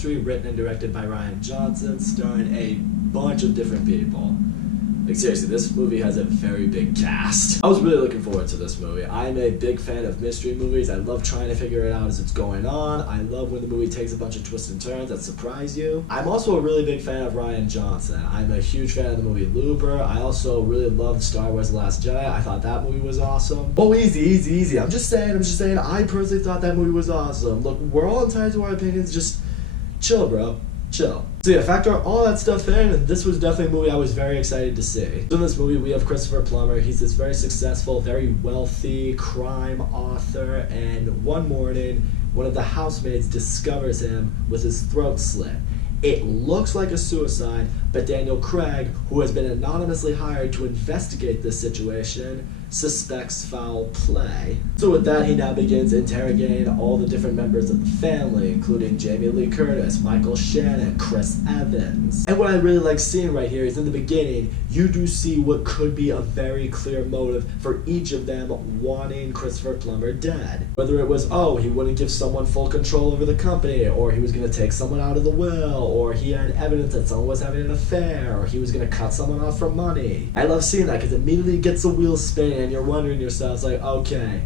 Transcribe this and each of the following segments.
mystery written and directed by Rian Johnson, starring a bunch of different people. Like seriously, this movie has a very big cast. I was really looking forward to this movie. I'm a big fan of mystery movies. I love trying to figure it out as it's going on. I love when the movie takes a bunch of twists and turns that surprise you. I'm also a really big fan of Rian Johnson. I'm a huge fan of the movie Looper. I also really loved Star Wars The Last Jedi. I thought that movie was awesome. Oh, easy. I'm just saying, I personally thought that movie was awesome. Look, we're all entitled to our opinions. Just chill, bro. Chill. So yeah, factor all that stuff in, and this was definitely a movie I was very excited to see. So in this movie, we have Christopher Plummer. He's this very successful, very wealthy crime author, and one morning, one of the housemaids discovers him with his throat slit. It looks like a suicide, but Daniel Craig, who has been anonymously hired to investigate this situation, suspects foul play. So with that, he now begins interrogating all the different members of the family, including Jamie Lee Curtis, Michael Shannon, Chris Evans. And what I really like seeing right here is in the beginning, you do see what could be a very clear motive for each of them wanting Christopher Plummer dead. Whether it was, oh, he wouldn't give someone full control over the company, or he was going to take someone out of the will, or he had evidence that someone was having an affair, or he was going to cut someone off for money. I love seeing that because immediately it gets the wheels spinning and you're wondering yourself, like, okay,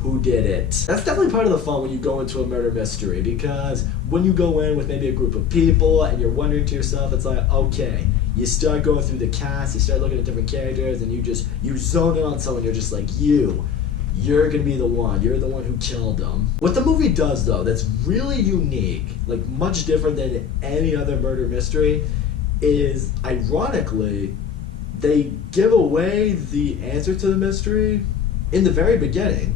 who did it? That's definitely part of the fun when you go into a murder mystery, because when you go in with maybe a group of people and you're wondering to yourself, it's like, okay, you start going through the cast, you start looking at different characters, and you zone in on someone, you're just like, you're gonna be the one. You're the one who killed them. What the movie does, though, that's really unique, like much different than any other murder mystery, is, ironically, they give away the answer to the mystery in the very beginning.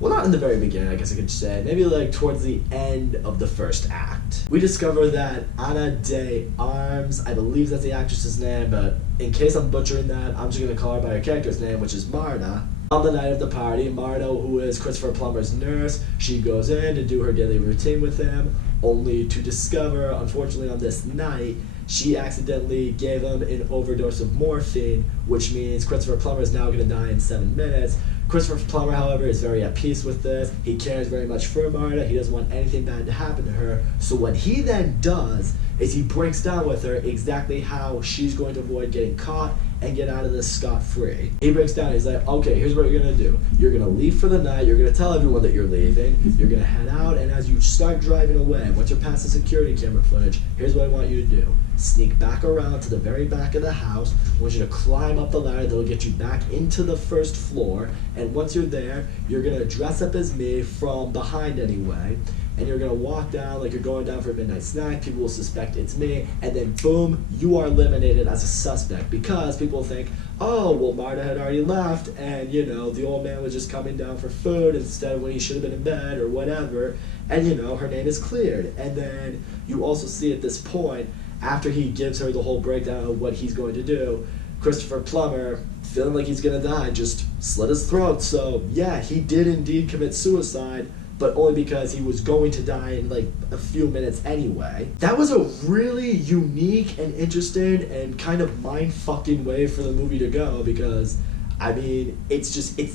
Well, not in the very beginning, I guess I could say. Maybe like towards the end of the first act. We discover that Ana de Armas, I believe that's the actress's name, but in case I'm butchering that, I'm just gonna call her by her character's name, which is Marta. On the night of the party, Marta, who is Christopher Plummer's nurse, she goes in to do her daily routine with him, only to discover, unfortunately on this night, she accidentally gave him an overdose of morphine, which means Christopher Plummer is now going to die in 7 minutes. Christopher Plummer, however, is very at peace with this. He cares very much for Marta. He doesn't want anything bad to happen to her. So what he then does is he breaks down with her exactly how she's going to avoid getting caught and get out of this scot-free. He breaks down, he's like, okay, here's what you're gonna do. You're gonna leave for the night, you're gonna tell everyone that you're leaving, you're gonna head out, and as you start driving away, once you're past the security camera footage, here's what I want you to do. Sneak back around to the very back of the house. I want you to climb up the ladder that'll get you back into the first floor, and once you're there, you're gonna dress up as me from behind anyway, and you're gonna walk down like you're going down for a midnight snack. People will suspect it's me, and then boom, you are eliminated as a suspect because people think, oh, well, Marta had already left, and the old man was just coming down for food instead of when he should have been in bed or whatever, and her name is cleared. And then you also see at this point, after he gives her the whole breakdown of what he's going to do, Christopher Plummer, feeling like he's gonna die, just slit his throat. So yeah, he did indeed commit suicide, but only because he was going to die in like a few minutes anyway. That was a really unique and interesting and kind of mind-fucking way for the movie to go, because I mean, it's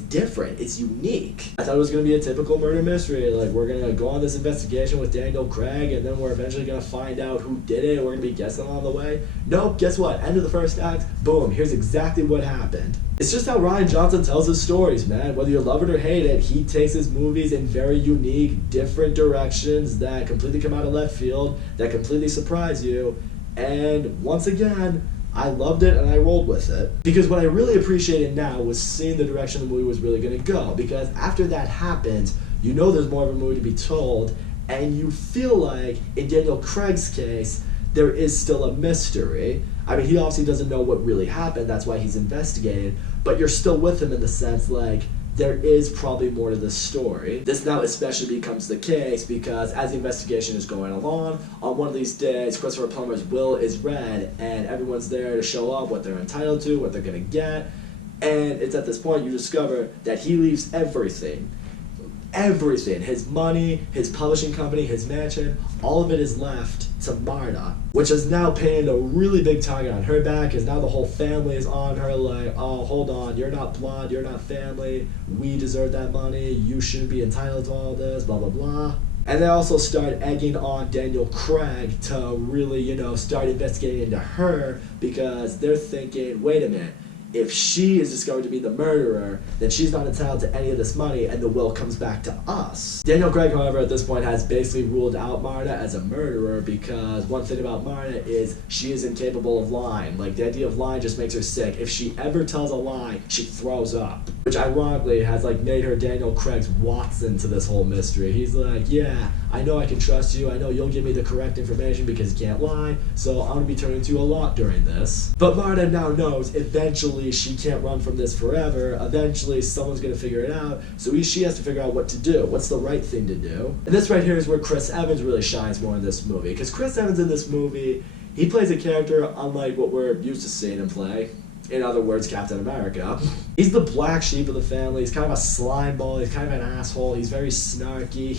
different, it's unique. I thought it was gonna be a typical murder mystery, like we're gonna go on this investigation with Daniel Craig and then we're eventually gonna find out who did it, we're gonna be guessing along the way. Nope, guess what? End of the first act, boom, here's exactly what happened. It's just how Rian Johnson tells his stories, man. Whether you love it or hate it, he takes his movies in very unique, different directions that completely come out of left field, that completely surprise you, and once again, I loved it and I rolled with it. Because what I really appreciated now was seeing the direction the movie was really going to go. Because after that happens, there's more of a movie to be told, and you feel like, in Daniel Craig's case, there is still a mystery. I mean, he obviously doesn't know what really happened, that's why he's investigating, but you're still with him in the sense, like, there is probably more to this story. This now especially becomes the case because as the investigation is going along, on one of these days, Christopher Plummer's will is read and everyone's there to show up what they're entitled to, what they're gonna get, and it's at this point you discover that he leaves everything, his money, his publishing company, his mansion, all of it is left to Marta, which has now painted a really big target on her back, because now the whole family is on her like, oh, hold on, you're not blood, you're not family, we deserve that money, you shouldn't be entitled to all this, blah, blah, blah. And they also start egging on Daniel Craig to really, start investigating into her because they're thinking, wait a minute, if she is discovered to be the murderer, then she's not entitled to any of this money and the will comes back to us. Daniel Craig, however, at this point has basically ruled out Marta as a murderer because one thing about Marta is she is incapable of lying. Like, the idea of lying just makes her sick. If she ever tells a lie, she throws up. Which ironically has made her Daniel Craig's Watson to this whole mystery. He's like, yeah, I know I can trust you. I know you'll give me the correct information because you can't lie. So I'm going to be turning to you a lot during this. But Marta now knows eventually she can't run from this forever. Eventually someone's going to figure it out. So she has to figure out what to do. What's the right thing to do? And this right here is where Chris Evans really shines more in this movie. Because Chris Evans in this movie, he plays a character unlike what we're used to seeing him play. In other words, Captain America. He's the black sheep of the family. He's kind of a slime ball. He's kind of an asshole. He's very snarky.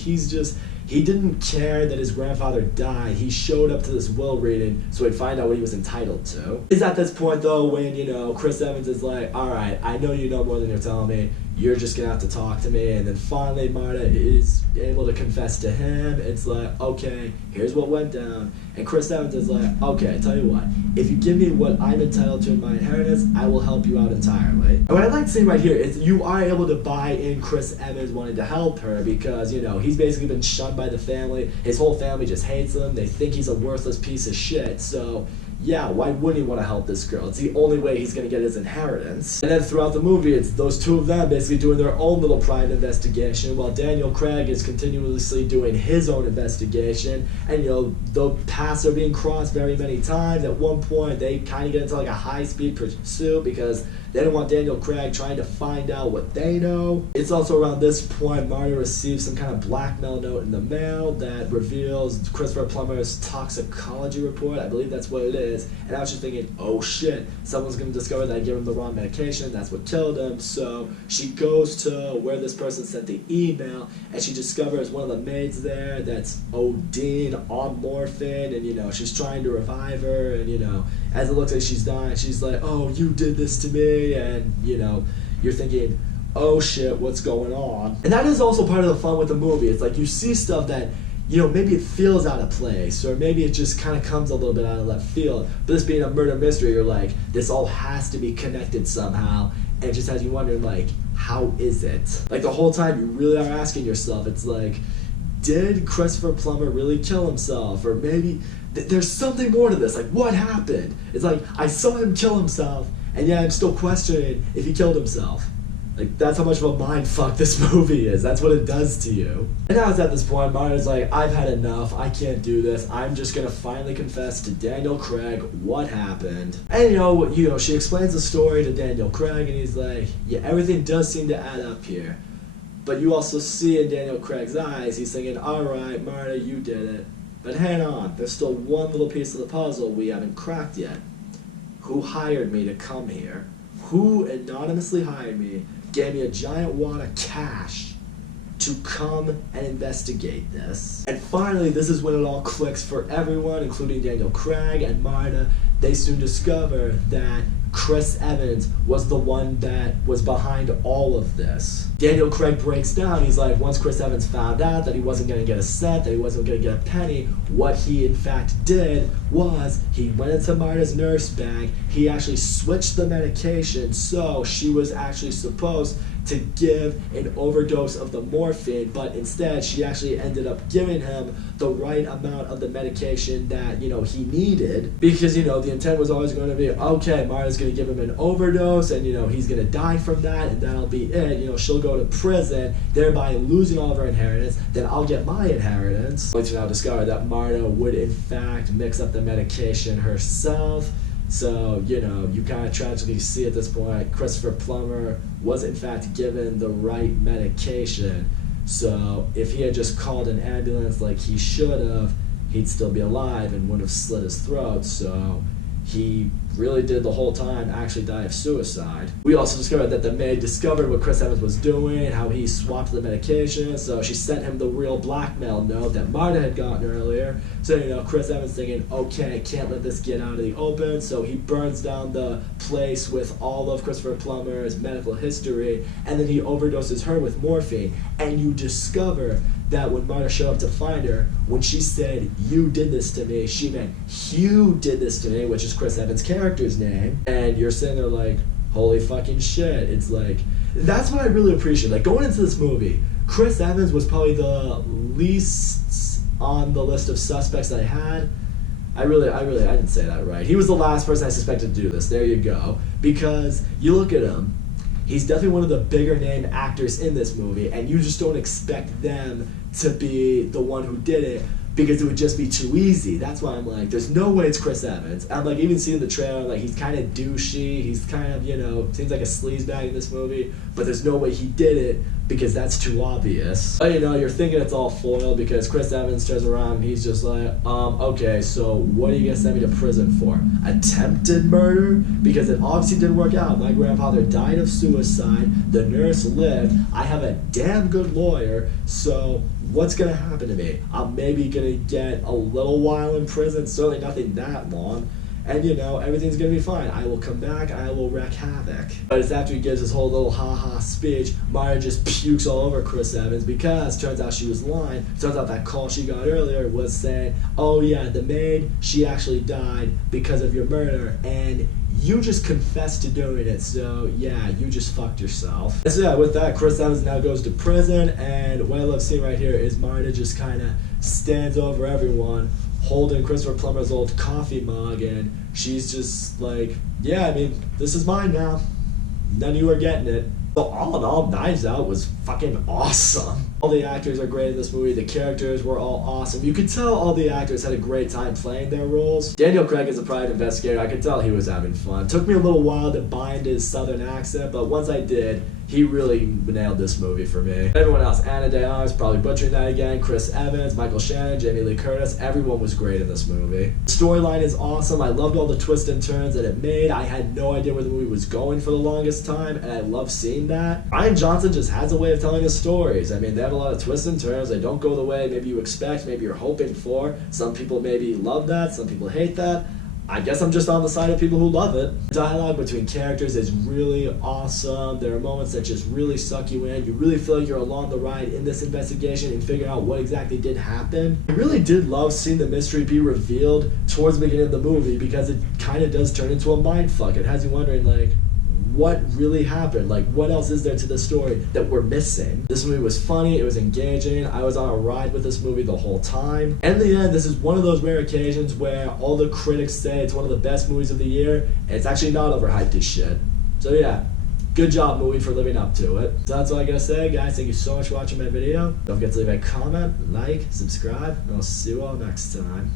He didn't care that his grandfather died. He showed up to this will reading so he'd find out what he was entitled to. It's at this point, though, when, Chris Evans is like, all right, I know you know more than you're telling me. You're just going to have to talk to me. And then finally, Marta is able to confess to him. It's like, okay, here's what went down. And Chris Evans is like, okay, tell you what. If you give me what I'm entitled to in my inheritance, I will help you out entirely. And what I'd like to see right here is you are able to buy in Chris Evans wanting to help her because, he's basically been shunned by the family. His whole family just hates him. They think he's a worthless piece of shit. So yeah, why wouldn't he want to help this girl? It's the only way he's going to get his inheritance. And then throughout the movie, it's those two of them basically doing their own little private investigation while Daniel Craig is continuously doing his own investigation. And, the paths are being crossed very many times. At one point, they kind of get into a high-speed pursuit because they don't want Daniel Craig trying to find out what they know. It's also around this point Marta receives some kind of blackmail note in the mail that reveals Christopher Plummer's toxicology report. I believe that's what it is. And I was just thinking, oh shit, someone's going to discover that I gave him the wrong medication. That's what killed him. So she goes to where this person sent the email and she discovers one of the maids there that's ODing on morphine and, she's trying to revive her and, as it looks like she's dying, she's like, oh, you did this to me. And, you're thinking, oh shit, what's going on? And that is also part of the fun with the movie. It's like you see stuff that, maybe it feels out of place, or maybe it just kind of comes a little bit out of left field. But this being a murder mystery, you're like, this all has to be connected somehow. And it just has you wondering, how is it? The whole time you really are asking yourself, it's like, did Christopher Plummer really kill himself? Or maybe there's something more to this. What happened? It's like, I saw him kill himself, and yet I'm still questioning if he killed himself. That's how much of a mind fuck this movie is. That's what it does to you. And now it's at this point, Marta's like, I've had enough. I can't do this. I'm just gonna finally confess to Daniel Craig what happened. And she explains the story to Daniel Craig, and he's like, yeah, everything does seem to add up here. But you also see in Daniel Craig's eyes, he's thinking, all right, Marta, you did it. But hang on, there's still one little piece of the puzzle we haven't cracked yet. Who hired me to come here? Who anonymously hired me, gave me a giant wad of cash to come and investigate this? And finally, this is when it all clicks for everyone, including Daniel Craig and Marta. They soon discover that Chris Evans was the one that was behind all of this. Daniel Craig breaks down. He's like, once Chris Evans found out that he wasn't going to get a cent, that he wasn't going to get a penny, what he in fact did was he went into Marta's nurse bag. He actually switched the medication so she was actually supposed to give an overdose of the morphine, but instead she actually ended up giving him the right amount of the medication that, he needed, because, the intent was always going to be, okay, Marta's going to give him an overdose and, he's going to die from that and that'll be it. She'll go to prison, thereby losing all of her inheritance, then I'll get my inheritance. Only to now discover that Marta would in fact mix up the medication herself. So, you kind of tragically see at this point, Christopher Plummer was in fact given the right medication. So, if he had just called an ambulance like he should have, he'd still be alive and would have slit his throat. So, he really did the whole time actually die of suicide. We also discovered that the maid discovered what Chris Evans was doing, how he swapped the medication, so she sent him the real blackmail note that Marta had gotten earlier. So, you know, Chris Evans thinking, okay, can't let this get out of the open, so he burns down the place with all of Christopher Plummer's medical history, and then he overdoses her with morphine. And you discover that when Marta showed up to find her, when she said, "You did this to me," she meant, "You did this to me," which is Chris Evans' character's name. And you're sitting there like, holy fucking shit. It's like, that's what I really appreciate. Like, going into this movie, Chris Evans was probably the least on the list of suspects that I had. I didn't say that right. He was the last person I suspected to do this. There you go. Because you look at him, he's definitely one of the bigger name actors in this movie, and you just don't expect them to be the one who did it, because it would just be too easy. That's why I'm like, there's no way it's Chris Evans. I'm like, even seeing the trailer, like, he's kind of douchey, he's kind of, you know, seems like a sleazebag in this movie, but there's no way he did it, because that's too obvious. But, you know, you're thinking it's all foiled, because Chris Evans turns around and he's just like, okay, so what are you gonna send me to prison for? Attempted murder? Because it obviously didn't work out. My grandfather died of suicide, the nurse lived, I have a damn good lawyer, so what's gonna happen to me? I'm maybe gonna get a little while in prison, certainly nothing that long, and you know, everything's gonna be fine. I will come back, I will wreak havoc. But it's after he gives his whole little ha-ha speech, Maya just pukes all over Chris Evans, because turns out she was lying. Turns out that call she got earlier was saying, oh yeah, the maid, she actually died because of your murder, and you just confessed to doing it, so yeah, you just fucked yourself. And so yeah, with that, Chris Evans now goes to prison, and what I love seeing right here is Marta just kind of stands over everyone, holding Christopher Plummer's old coffee mug, and she's just like, yeah, I mean, this is mine now. None of you are getting it. So all in all, Knives Out was fucking awesome. All the actors are great in this movie. The characters were all awesome. You could tell all the actors had a great time playing their roles. Daniel Craig is a private investigator. I could tell he was having fun. Took me a little while to bind his southern accent, but once I did, he really nailed this movie for me. Everyone else, Anna de Armas, probably butchering that again, Chris Evans, Michael Shannon, Jamie Lee Curtis, everyone was great in this movie. The storyline is awesome. I loved all the twists and turns that it made. I had no idea where the movie was going for the longest time, and I love seeing that. Rian Johnson just has a way of telling his stories. I mean, they have a lot of twists and turns. They don't go the way maybe you expect, maybe you're hoping for. Some people maybe love that, some people hate that. I guess I'm just on the side of people who love it. Dialogue between characters is really awesome. There are moments that just really suck you in. You really feel like you're along the ride in this investigation and figure out what exactly did happen. I really did love seeing the mystery be revealed towards the beginning of the movie, because it kind of does turn into a mindfuck. It has you wondering, like, what really happened? Like, what else is there to the story that we're missing? This movie was funny, it was engaging, I was on a ride with this movie the whole time. And in the end, this is one of those rare occasions where all the critics say it's one of the best movies of the year, and it's actually not overhyped as shit. So yeah, good job, movie, for living up to it. So that's all I gotta say, guys. Thank you so much for watching my video. Don't forget to leave a comment, like, subscribe, and I'll see you all next time.